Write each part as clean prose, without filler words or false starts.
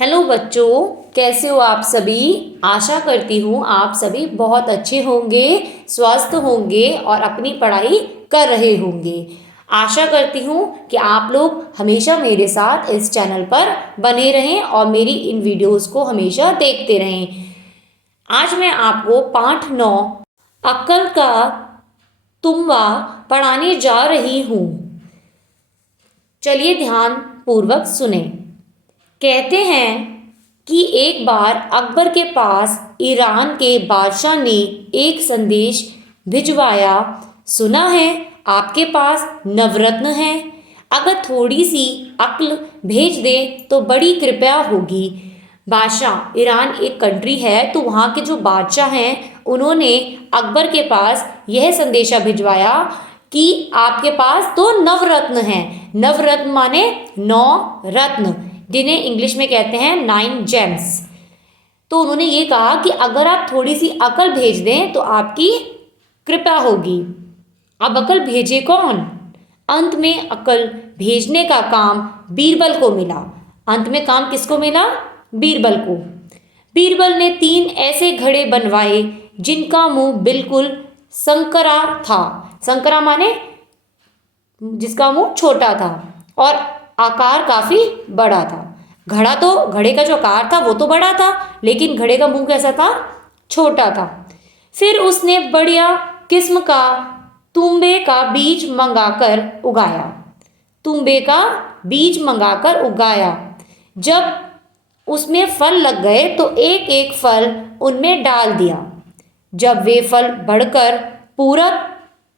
Hello बच्चों, कैसे हो आप सभी। आशा करती हूँ आप सभी बहुत अच्छे होंगे, स्वस्थ होंगे और अपनी पढ़ाई कर रहे होंगे। आशा करती हूँ कि आप लोग हमेशा मेरे साथ इस चैनल पर बने रहें और मेरी इन वीडियोस को हमेशा देखते रहें। आज मैं आपको पाठ 9 अक्ल का तुम्बा पढ़ाने जा रही हूँ। चलिए ध्यान पूर्वक सुने। कहते हैं कि एक बार अकबर के पास ईरान के बादशाह ने एक संदेश भिजवाया। सुना है आपके पास नवरत्न है, अगर थोड़ी सी अक्ल भेज दे तो बड़ी कृपया होगी। बादशाह, ईरान एक कंट्री है, तो वहाँ के जो बादशाह हैं उन्होंने अकबर के पास यह संदेशा भिजवाया कि आपके पास तो नवरत्न हैं। नवरत्न माने 9 रत्न, जिन्हें इंग्लिश में कहते हैं 9 जेम्स। तो उन्होंने ये कहा कि अगर आप थोड़ी सी अकल भेज दें तो आपकी कृपा होगी। अब अकल भेजे कौन? अंत में अकल भेजने का काम बीरबल को मिला। अंत में काम किसको मिला? बीरबल को। बीरबल ने 3 ऐसे घड़े बनवाए जिनका मुंह बिल्कुल संकरा था। संकरा माने जिसका मुंह छोटा था और आकार काफी बड़ा था। घड़े का जो आकार था वो तो बड़ा था, लेकिन घड़े का मुंह कैसा था? छोटा था। फिर उसने बढ़िया किस्म का तुंबे का बीज मंगाकर उगाया। तुंबे का बीज मंगाकर उगाया। जब उसमें फल लग गए तो एक एक फल उनमें डाल दिया। जब वे फल बढ़कर पूरा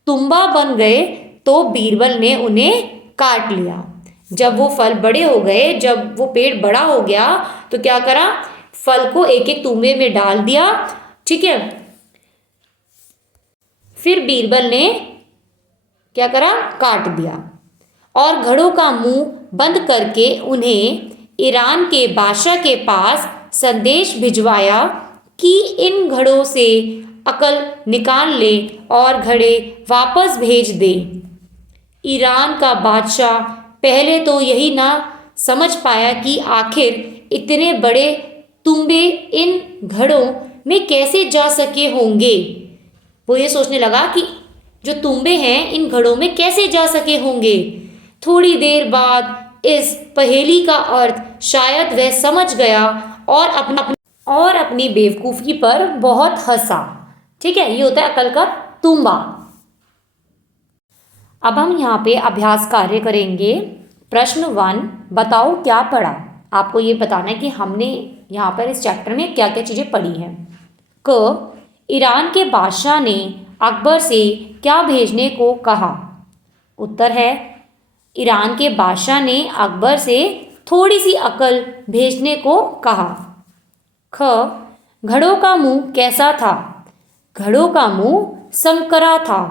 तुम्बा बन गए तो बीरबल ने उन्हें काट लिया। जब वो फल बड़े हो गए, जब वो पेड़ बड़ा हो गया तो क्या करा? फल को एक एक तुम्बे में डाल दिया। ठीक है। फिर बीरबल ने क्या करा? काट दिया और घड़ों का मुंह बंद करके उन्हें ईरान के बादशाह के पास संदेश भिजवाया कि इन घड़ों से अकल निकाल ले और घड़े वापस भेज दे। ईरान का बादशाह पहले तो यही ना समझ पाया कि आखिर इतने बड़े तुम्बे इन घड़ों में कैसे जा सके होंगे। वो ये सोचने लगा कि जो तुम्बे हैं इन घड़ों में कैसे जा सके होंगे। थोड़ी देर बाद इस पहेली का अर्थ शायद वह समझ गया और अपनी बेवकूफ़ी पर बहुत हंसा। ठीक है, ये होता है अकल का तुम्बा। अब हम यहाँ पे अभ्यास कार्य करेंगे। प्रश्न 1, बताओ क्या पढ़ा। आपको ये बताना है कि हमने यहाँ पर इस चैप्टर में क्या क्या चीज़ें पढ़ी हैं। क, ईरान के बादशाह ने अकबर से क्या भेजने को कहा। उत्तर है ईरान के बादशाह ने अकबर से थोड़ी सी अकल भेजने को कहा। ख, घड़ों का मुंह कैसा था। घड़ों का मुंह संकरा था।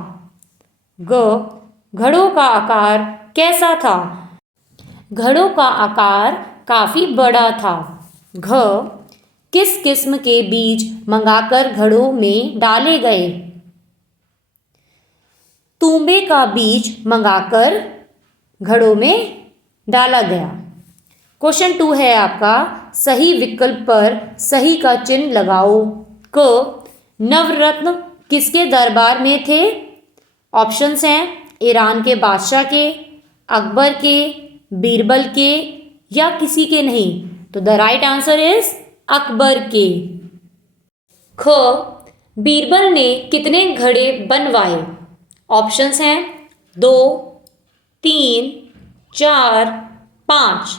ग, घड़ों का आकार कैसा था। घड़ों का आकार काफी बड़ा था। घ, किस किस्म के बीज मंगाकर घड़ों में डाले गए। तूंबे का बीज मंगाकर घड़ों में डाला गया। क्वेश्चन 2 है आपका, सही विकल्प पर सही का चिन्ह लगाओ। क, नवरत्न किसके दरबार में थे। ऑप्शंस हैं ईरान के बादशाह के, अकबर के, बीरबल के या किसी के नहीं। तो the right answer is Akbar के। ख, बीरबल ने कितने घड़े बनवाए। ऑप्शंस हैं 2, 3, 4, 5।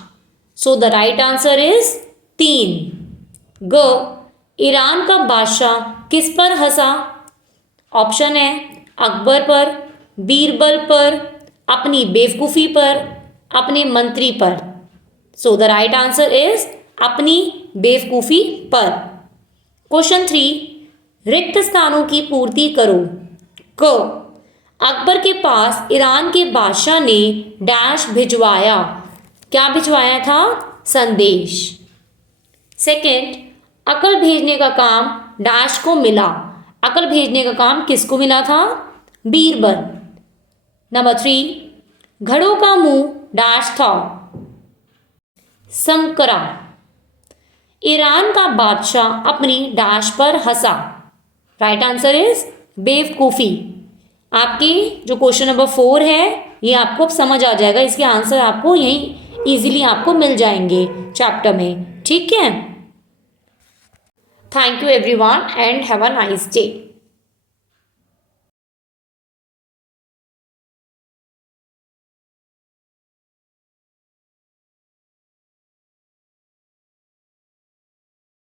So the right answer is 3। ग, ईरान का बादशाह किस पर हंसा। ऑप्शन है अकबर पर, बीरबल पर, अपनी बेवकूफ़ी पर, अपने मंत्री पर। So the right answer is अपनी बेवकूफ़ी पर। क्वेश्चन 3, रिक्त स्थानों की पूर्ति करो। क, अकबर के पास ईरान के बादशाह ने डैश भिजवाया। क्या भिजवाया था? संदेश। सेकंड, अकल भेजने का काम डैश को मिला। अकल भेजने का काम किसको मिला था? बीरबल। नंबर 3, घड़ों का मुंह डैश था। संकरा। ईरान का बादशाह अपनी डैश पर हंसा। राइट आंसर इज बेवकूफ़ी। आपकी जो क्वेश्चन नंबर 4 है ये आपको अब समझ आ जाएगा, इसके आंसर आपको यहीं इजीली आपको मिल जाएंगे चैप्टर में। ठीक है, thank you everyone and have a nice day.